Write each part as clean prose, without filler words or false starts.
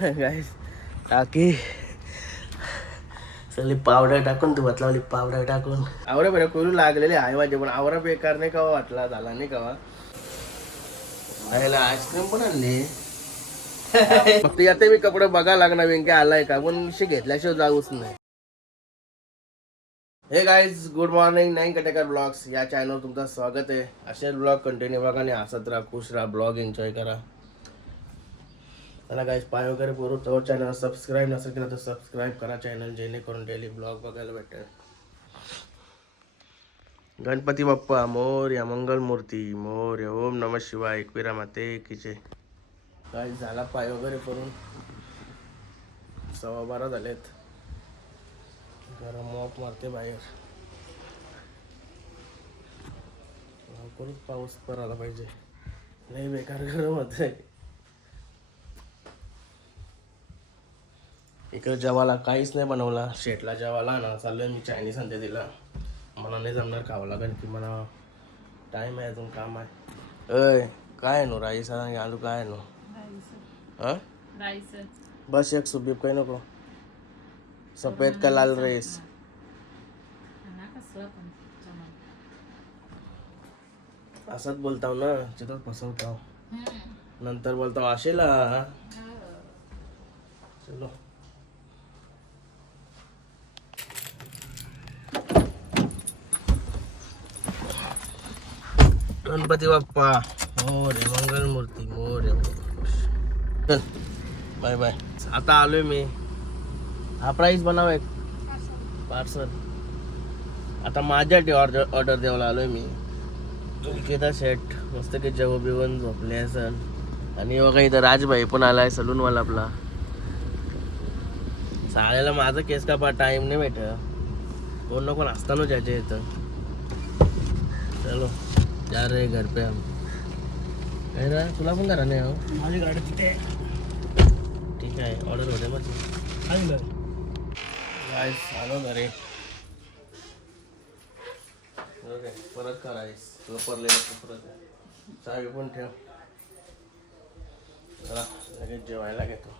गाईस टाकी सगळी पावडर टाकून धुवत लावली पावडर टाकून आवरा बरं करू लागलेले आहे माझे पण आवरा बेकार नाही कवा वाटला झाला नाही कवा आईला आईस्क्रीम पण आणली फक्त याते मी कपडे बघा लागणार वेंके आलाय का पण घेतल्याशिवाय जाऊच नाही. हे guys good morning nine Katekar blogs या चॅनलवर तुमचं स्वागत आहे. असेच ब्लॉग कंटिन्यू बघा आणि हसत राहा खुश राहा ब्लॉग एन्जॉय करा. चला गाईज पाय वगैरे करू तो चॅनल सबस्क्राईब नसेल केलं तर सबस्क्राईब करा चॅनल जेणेकरून डेली ब्लॉग बघायला भेटेल. गणपती बाप्पा मोरया मंगल मूर्ती मोरया ओम नमः शिवाय एकविरा माते कीचे. गाईज झाला पाय वगैरे करून 12:15 झालेत. गरम मॉप मारते बाहेर लवकरच पाऊस पडायला पाहिजे नाही बेकार गरम होतंय. इकडे जेवायला काहीच नाही बनवला शेटला जेवायला ना चाललोय मी चायनीज आणते तिला मला नाही जमणार खावं लागेल की मला टाईम आहे अजून काम आहे. अय काय आहे नो राईस आलू काय आहे नो राईस बस एक सुबीप काही नको सफेद का लाल राईस असंच बोलताव ना चित्र फसवताव नंतर बोलताव आशेला. चलो गणपती बाप्पा मोरया मंगल मूर्ती मोरया. चल बाय बाय. आता आलोय मी हा प्राईस बनाव एक पार्सल आता माझ्यासाठी ऑर्डर द्यायला आलोय मी. निकिता शेट मस्त की जेवण बिवण झोपले असेल आणि बघा इथं राजभाई पण आलाय सलूनवाला आपला. साड्याला माझा केस कापा टाइम नाही भेटत कोण ना कोण असताना ज्याच्या इथं. चलो जा रे घर पे हम काय रे तुला पण करा नाही हो माझी गाडी तिथे ठीक आहे ऑर्डर होते मग गाईस आलो घरी. ओके परत करायस वापरलेलं परत चावी पण ठेव. चला लगेच जेवायला घेतो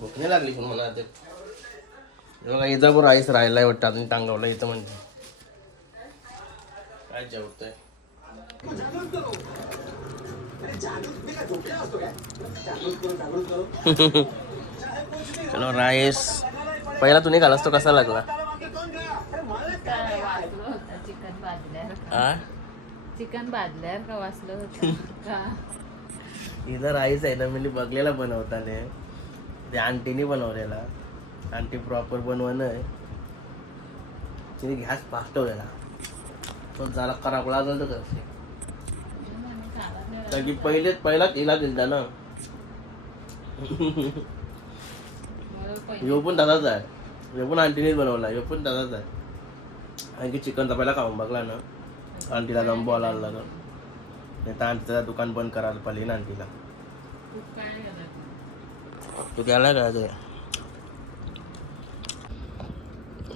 भूक नाही लागली पण मला ते बघा इथं पण राईस राहिलाय वाटतं अजून टांगवलं इथं म्हणजे काय जेवतोय. चलो राईस पहिला तू नाही घालास तो कसा लागला. चिकन भाजल्यावर का वाचलं होतं का इथं राईस आहे ना म्हणजे बघलेला बनवताना ते आंटीने बनवलेला आंटी प्रॉपर बनवणं आहे तिने गॅस पाठवलेला तो जरा खराब लागल तर करते कारण की पहिलाच हिला दिलता ना. ह्यो पण दादाच आहे ह्यो पण आंटीनेच बनवला ह्यो पण दादाच आहे. आणखी चिकनचा पहिला खाऊन बघला ना आंटीला जमवायला आला नाही तर आंटीचं दुकान बंद करायला पाहिजे ना आंटीला. तू गेला काय ते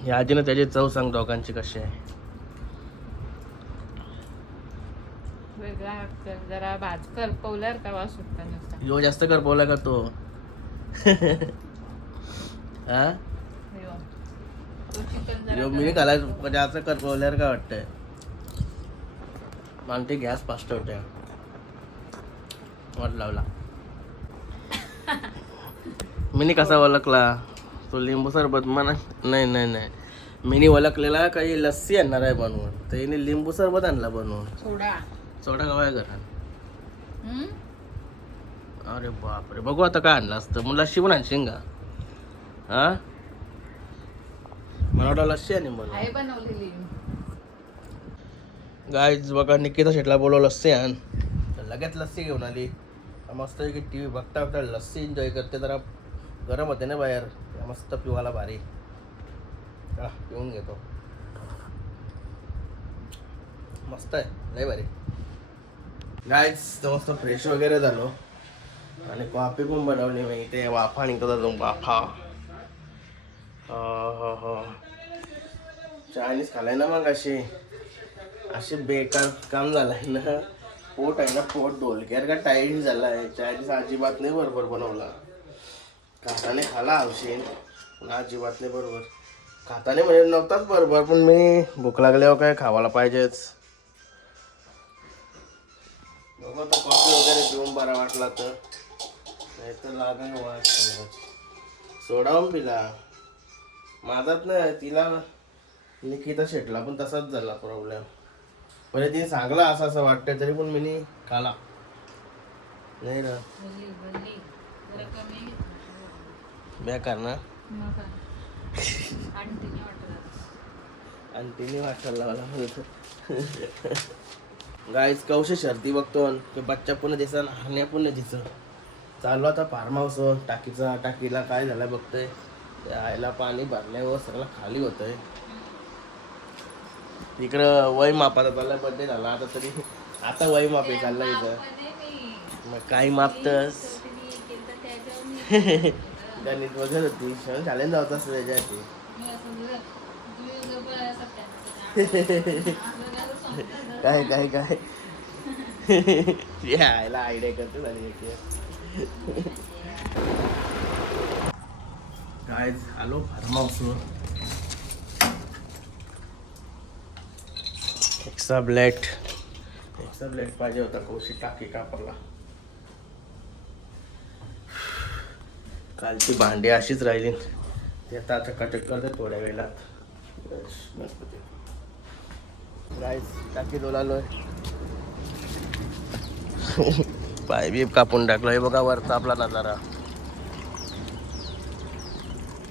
या आजीनं त्याची चव सांग दोघांची कशी आहे. वेगळा जरा भाज करपवल्यावर का वास सुटता नसता यो जास्त करपवला का तो हा यो मी घालायचं जास्त करपवल्यावर काय वाटतंय मला ते गॅस फास्ट होते वाट लावला. मी कसा ओळखला तो लिंबू सरबत म्हणा नाही नाही नाही मी ओळखलेला काही लस्सी आणणार आहे बनवून तर हिने लिंबू सरबत आणला बनवून. सोडा गवाय घरात. अरे बापरे बघू आता काय आणलं असतं मग लस्सी पण आणशील का हा मला वाटलं लस्सी आणि बनवलेली गाईज बघा निकिता शेटला बोलव लस्सी आण तर लगेच लस्सी घेऊन आली. मस्त की टी व्ही बघता बघता लस्सी एन्जॉय करते जरा गरम होते ना बाहेर मस्त पिवाला भारी पिऊन घेतो मस्त आहे लय भारी. गाईज तर मस्त फ्रेश वगैरे झालो आणि कॉफी पण बनवली मी इथे वाफा निघत अजून वाफा चायनीज खाल्लाय ना मग अशी बेकार काम झालंय ना पोट आहे ना पोट डोलक्यार का टाईट झाला आहे. चायनीज अजिबात नाही बरोबर बनवला. खाताने खाला औषध पण अजिबात नाही बरोबर. खाताने म्हणजे नव्हताच बरोबर पण मी भूक लागल्यावर काय खावायला पाहिजेच. बघा तो कॉफी वगैरे पिऊन बरा वाटला तर नाही तर लागेल वाट. सोडावून पिला माझाच नाही तिला निकिता शेटला पण तसाच झाला प्रॉब्लेम. म्हणजे तिने सांगला असं असं वाटतंय तरी पण मी खाला नाही ना. बेकार ना आणि तिने वाटायला लावला मला. गाईज कौशे शर्ती बघतो की बच्चा पुन्हा दिसा हाण्या पुन्हा दिसं चालू आता फार्म हाऊस टाकीला काय झालं बघतोय. आयला पाणी भरल्यावर सगळं खाली होतंय. इकडं वय मापाचा चाललाय बड्डे झाला आता तरी आता वय मापे चाललाय इथं. मग काही मापतस गणित वगैरे होती शाळेत जात असतं त्याच्यासाठी. काय काय काय यायला आयडिया करतो झाली. काय आलो फार्म हाऊसवर. एक्स्ट्रा ब्लेट पाहिजे होता. कौशी टाकी कापरला. कालची भांडी अशीच राहिली ते आता कटक करते थोड्या वेळात. गाईस टाकी डोलालोय. पाय बीप कापून टाकलोय बघा वरचा आपला नजारा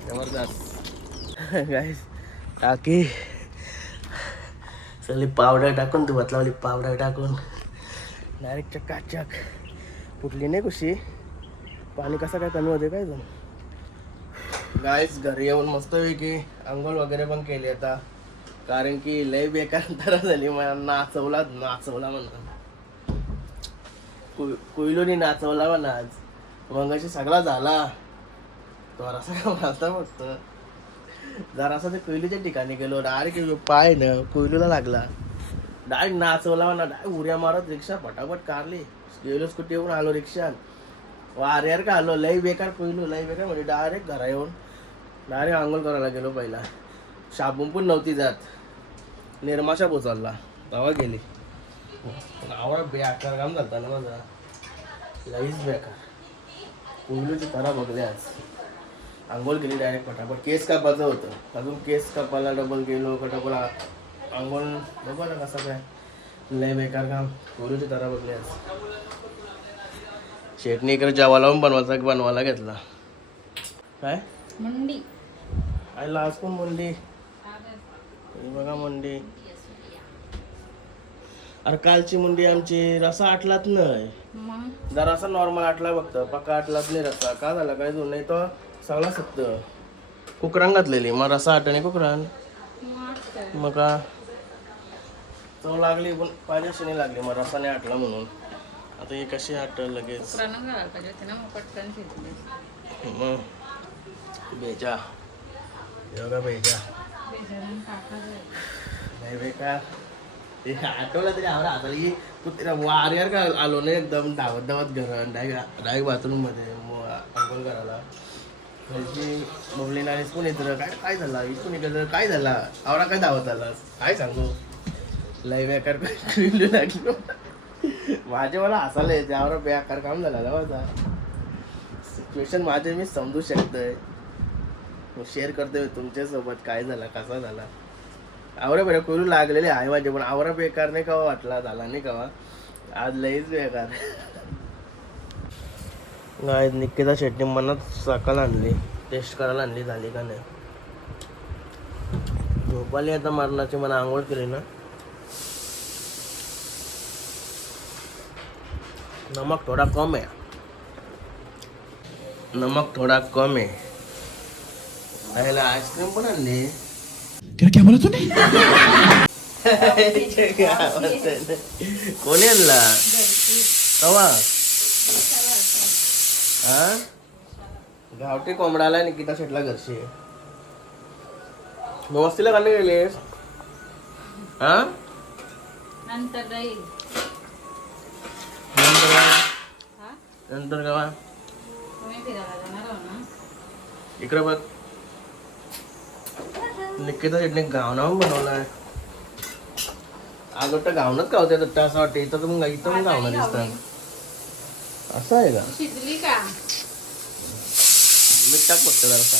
जबरदस्त. गाईस टाकी सगळी पावडर टाकून तू बतलावली पावडर टाकून डायरेक्ट चकाचक फुटली नाही कुशी. पाणी कसं काय कमी होते काय. गाईस घरी येऊन मस्तपैकी आंघोळ वगैरे पण केली आता कारण की लय बेकार तर झाली. मला नाचवला म्हणून कुईलोनी नाचवला म्हणा आज. मग अशी सगळा झाला तो असा का घालता फक्त जरासा ते कोयलीच्या ठिकाणी गेलो डायरेक्ट पाय न कोयलूला लागला. डायरेक्ट नाचवला म्हणा डायरेक्ट उड्या मारत रिक्षा फटाफट काढली. गेलो स्कूटी येऊन आलो रिक्षात. वाऱ्यावर का आलो लई बेकार कोयलू लई बेकार म्हणजे डायरेक्ट घरा येऊन डायरेक्ट आंघोळ करायला गेलो. पहिला साबण पण नव्हती जात. निर्माशा पोचायला तेव्हा गेली. आवडा बेकार काम झालता ना माझा लईच बेकार. कोयलूची तरा बघले आज. आंघोळ केली डायरेक्ट फटाफट. केस कापायचं होतं अजून केस कापायला डबल गेलो डबल आंघोळ बघा ना कसं काय लय बेकार काम. कोयलूची तरा बघले आज. शेटने इकडे जेवायला बनवायला घेतला. काय मंडी आयला आज पण मंडी बघा मंडी. अरे कालची मंडी आमची रसा आटलाच नाही. जरा असा नॉर्मल आटला बघतं पक्का आटलाच नाही रसा. का झाला काय जुनं नाही तो सगळा सत्त कुकरान घातलेली मग रसा आटणे कुकरान मग का चव लागली पण पाहिजे नाही लागली मग रसाने आटला म्हणून. आता हे कशी आटल लगेच मग बेजा योगा बेजा नाही बेकार. ते आठवलं तरी आवडा आता की कुत्र्या वाऱ्यावर का आलो नाही एकदम धावत घर डायरेक्ट बाथरूममध्ये आंघोळ करायला. बबलीला इथून येतं काय झाला इथून इकडं काय झाला आवडा काय धावत आला काय सांगू लय बेकार लागलो. माझे मला हसायला येते आवडा बेकार काम झाला माझा. सिच्युएशन माझे मी समजू शकतोय शेअर करतोय तुमच्यासोबत काय झाला कसा झाला. आवरा बरं कोयलू लागलेले आहे माझे पण आवरा बेकार नाही कवा वाटला झाला नाही कवा आज लईच बेकार. गाय निकिता शेट्टी मनात सकाळ आणली टेस्ट करायला आणली झाली का नाही. झोपाली आता मरणाची मला आंघोळ केली ना. नमक थोडा कम आहे. आईस्क्रीम पण आणली. क्या बोला तूने? कोणी आणला कवा हा गावठी कोंबडाला निकिता शेटला घरची मस्तीला काढले गेलेस हा नंतर राहील नंतर गावा तुम्ही फिरायला जाणार आहो ना? इकडे बघ निकिता चटणी गावनावर बनवलाय. अगं तर गावनच गावते तर असं वाटतं इथं तर मग इथं पण गावणार दिसतं. असं आहे का? शिजली का? मीठ टाक फक्त जरासा.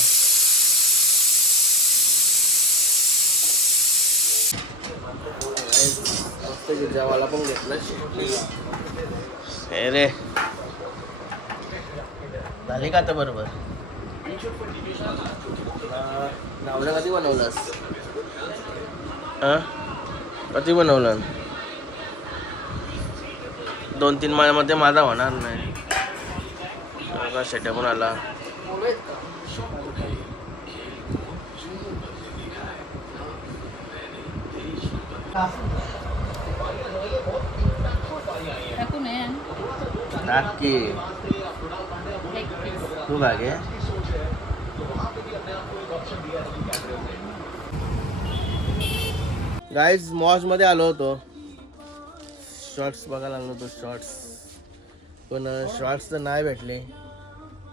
मस्त जेवायला पण घेतलं. रे झाली का आता बरोबर? नावलं कधी बनवलंस? हा कधी बनवलं? 2-3 महिन्यामध्ये माझा होणार नाही. शेट्या पण आला. टाकू नये. नक्की एक piece. तू का गे? गाईज मॉज मध्ये आलो होतो. शॉर्ट्स बघायला आलो होतो. पण शॉर्ट्स तर नाही भेटले.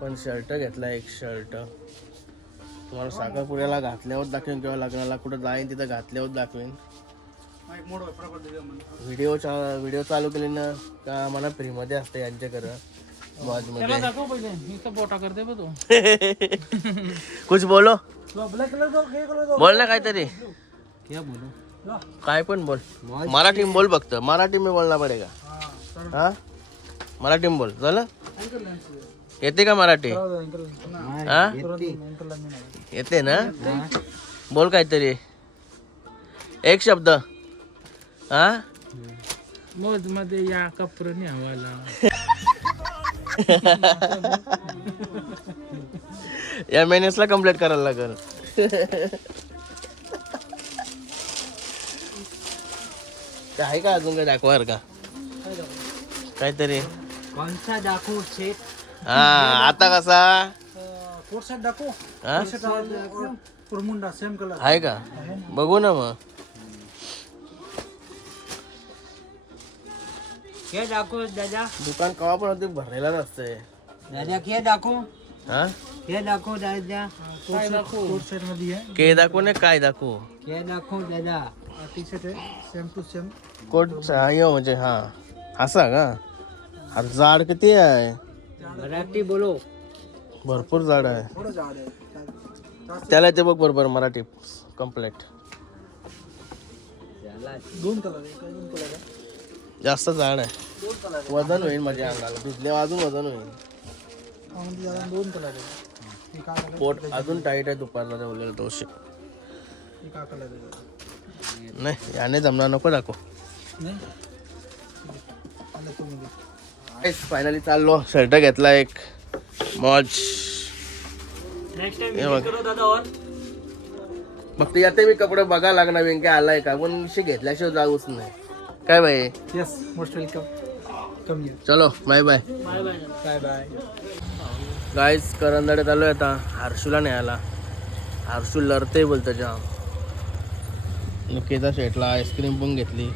पण शर्ट घेतला एक शर्ट. तुम्हाला साखरपुड्याला घातल्यावर दाखवेन किंवा लग्नाला कुठं जाईन तिथं घातल्यावर दाखवेन. व्हिडिओ चालू केले ना का मला फ्रीमध्ये असते यांच्याकडं मॉजमध्ये. बोटा करते बघ तू. कुछ बोलो बोल ना काहीतरी. काय पण बोल. मराठी में बोल फक्त. मराठी में बोलना पडेगा. हा मराठी में बोल. झालं येते का मराठी? हा येते ना. बोल काहीतरी एक शब्द. हा मौज मध्ये या कपडे हवाला. या मेनेसला कंप्लीट करायला लागेल. आहे का अजून काय दाखवार का काहीतरी? कोणसा दाखवू सेट? हा आता कसा कोट सेट दाखवू? हा? मुंडा सेम कलर आहे का बघू ना मग. के दाखवू दादा? दुकान कवा पण होते भरलेलाच असतंय. दादा के दाखवू? हा के दाखवू दादा? काय दाखवू? कोट सेट मध्ये आहे. के दाखवू ने काय दाखवू? के दाखवू दादा? टी शर्ट आहे सेम टू सेम. कोट म्हणजे हा असा का? अरे जाड किती आहे? मराठी बोलो. भरपूर जाड आहे. थोडं जाड आहे. त्याला ते बघ बरोबर मराठी कम्प्लीट. दोन कलर आहे. दोन कलर आहे. जास्त जाड आहे. वजन होईल माझ्या अंगाला. भिजल्यावर अजून वजन होईल. त्यामध्ये जरा दोन कलर आहे. एक हा कलर पोट अजून टाईट आहे दुपारला जेवलेलं दोषे. एक हा कलर आहे. नाही याने जमणार नको दाखव. नाही आलं तुम्ही. फायनली चाललो. शर्ट घेतला एक मॉज. नेक्स्ट हे बघ. करो दादा और फक्त याते मी कपडे बघा लागणार वेंके आलाय का पण विषय घेतल्याशिवाय जाऊच नाही. काय बाई yes most welcome. Come here. चलो bye bye. Bye bye bye bye. Guys करंदड्यात आलोय आता हर्षूला न्यायला. हर्षू लढते बोलतं जाम. लुकेचा शेटला आईस्क्रीम पण घेतली.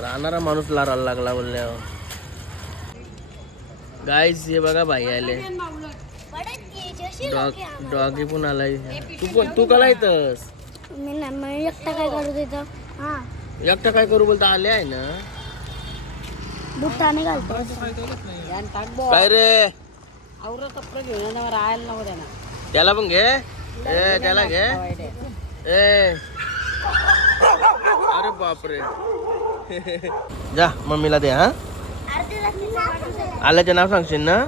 राहणारा माणूस लारायला लागला बोलल्यावर. गाईज हे बघा भाई आले. डॉगी पण आलाय. तू कला येतस? मी एकटा काय करू तिथं? हा एकटा काय करू बोलता आले आहे ना. बुट्टाने घालतो. काय रे कपडे घेऊन राहायला नको त्यांना. त्याला पण घे. ए त्याला घे. ए अरे बापरे. जा मम्मीला दे. हा आल्याचं नाव सांगशील ना.